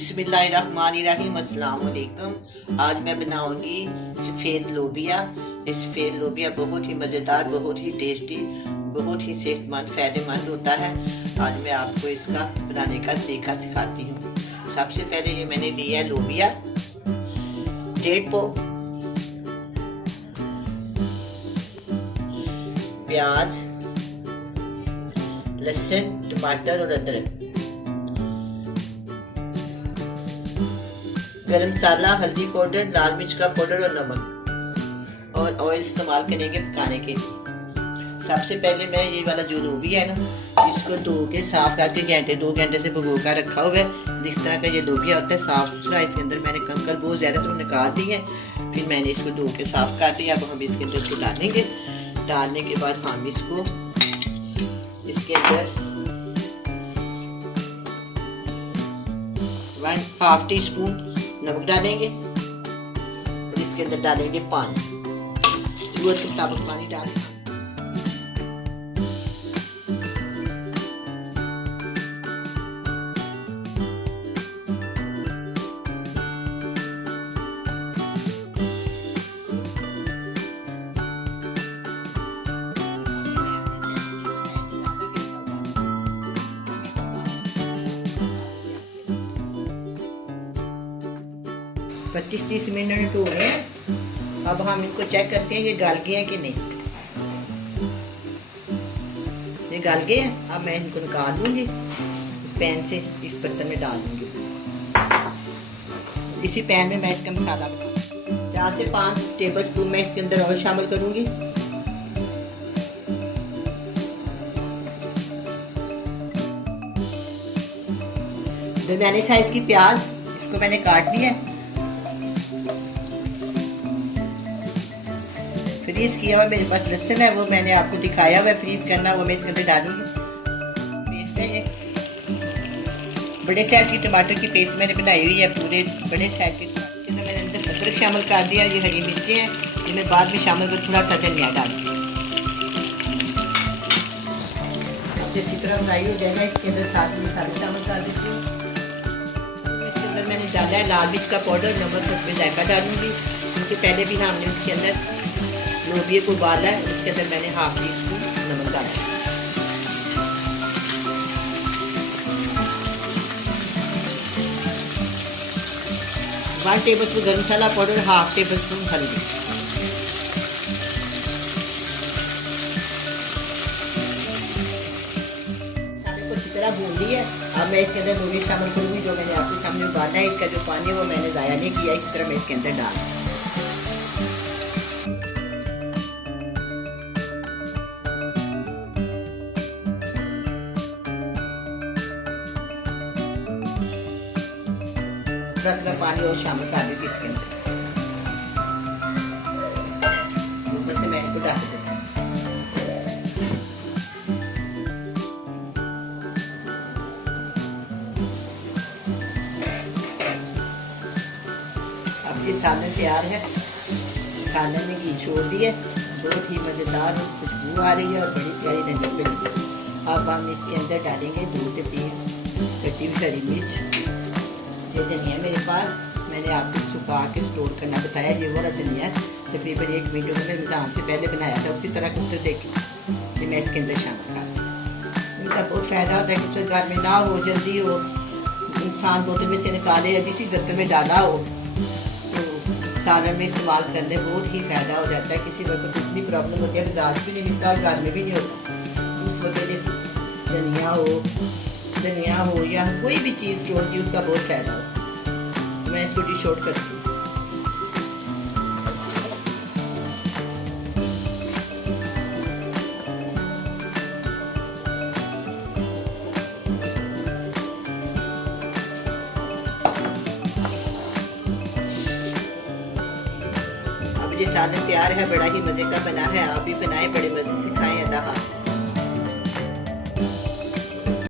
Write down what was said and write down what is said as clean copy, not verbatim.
बिस्मिल्लाहिर्रहमानिर्रहीम, अस्सलाम वालेकुम। आज मैं बनाऊंगी सफ़ेद लोबिया। ये सफ़ेद लोबिया बहुत ही मज़ेदार, बहुत ही टेस्टी, बहुत ही सेहतमंद, फ़ायदेमंद होता है। आज मैं आपको इसका बनाने का तरीका सिखाती हूँ। सबसे पहले ये मैंने लिया लोबिया, 1.5 पाव प्याज, लहसुन, टमाटर और अदरक, गरम मसाला, हल्दी पाउडर, लाल मिर्च का पाउडर और नमक, और ऑयल इस्तेमाल करेंगे पकाने के लिए। सबसे पहले मैं ये वाला जो लोबिया है ना, इसको धो के साफ करके 2 घंटे से भिगो कर रखा हुआ है। जिस तरह का ये लोबिया होता है साफ सुथरा, इसके अंदर मैंने कंकर बहुत ज़्यादा तो निकाल दी है। फिर मैंने इसको धो के साफ कर दिया। अब हम इसके अंदर इसको डालेंगे। डालने के बाद हम इसको इसके अंदर 1/2 टीस्पून नमक डालेंगे और इसके अंदर डालेंगे पानी, जरूरत के मुताबिक पानी डालें। तो 30 मिनट हो गए हैं। अब हम इनको चेक करते हैं ये गल गए हैं कि नहीं। ये गल गए हैं। अब मैं इनको निकाल दूंगी इस पैन से, इस बर्तन में डाल दूंगी। इसी पैन में मैं इसका मसाला बनाऊंगी। 4 से 5 टेबलस्पून मैं इसके अंदर और शामिल करूंगी। दरमियाने साइज की प्याज, इसको मैंने काट लिया है। फ्रीज किया हुआ मेरे पास लहसुन है, वो मैंने आपको दिखाया हुआ है फ्रीज करना, वो मैं इसके अंदर डालूंगी। पेस्ट है ये बड़े साइज की टमाटर की पेस्ट मैंने बनाई हुई है, पूरे बड़े साइज की टमाटर। मैंने अंदर अदरक शामिल कर दिया। ये हरी मिर्चें हैं, ये मैं बाद में शामिल कर थोड़ा सा धनिया डालूंगी। अच्छी तरह फ्राई हो जाएगा। इसके अंदर साथ में मसाले शामिल कर देती हूँ। इसके अंदर मैंने डाला है लाल मिर्च का पाउडर, नमक और जायका डालूंगी। उससे पहले भी हमने उसके अंदर लोबिया को उबाला है, उसके अंदर मैंने 1/2 टीस्पून नमक डाला है। वन टेबलस्पून गरम मसाला पाउडर, 1/2 टेबलस्पून हल्दी। को अच्छी तरह भून ली है। अब मैं इसके अंदर लोबिया शामिल करूँगी जो मैंने आपके सामने उबाला है। इसका जो पानी है वो मैंने ज़ाया नहीं किया, इस तरह मैं इसके अंदर डाल। थोड़ा पानी और शामिल कर देती इसके अंदर। ऊपर से मैं इसको डाल देती हूँ। अब ये सालन तैयार है। सालन में घी छोड़ दिए, बहुत ही मज़ेदार खुशबू आ रही है और बड़ी प्यारी रंगत बन रही है। अब हम इसके अंदर डालेंगे 2 से 3 कटी हुई हरी मिर्च। ये धनिया मेरे पास मैंने आपको सुखा के स्टोर करना बताया। ये वाला धनिया तकरीबन 1 वीडियो में रमज़ान से पहले बनाया था, उसी तरह कुछ तो देखिए। ये मैं इसके अंदर शामिल कर दूँ। इनका बहुत फ़ायदा होता है कि घर में ना हो, जल्दी हो, इंसान बोतल में से निकाले या जिस बर्तन में डाला हो तो सालन में इस्तेमाल करने बहुत ही फ़ायदा हो जाता है। किसी वक्त इतनी प्रॉब्लम होती है, मिजाज भी नहीं मिलता और घर में भी नहीं होता। उस वक्त धनिया हो या कोई भी चीज़ जो होती है उसका बहुत फ़ायदा हो। मैं इसको डिश आउट करती हूँ। अब ये सालन तैयार है, बड़ा ही मज़े का बना है। आप भी बनाएं, बड़े मज़े से खाएं। अल्लाह हाफ़िज़।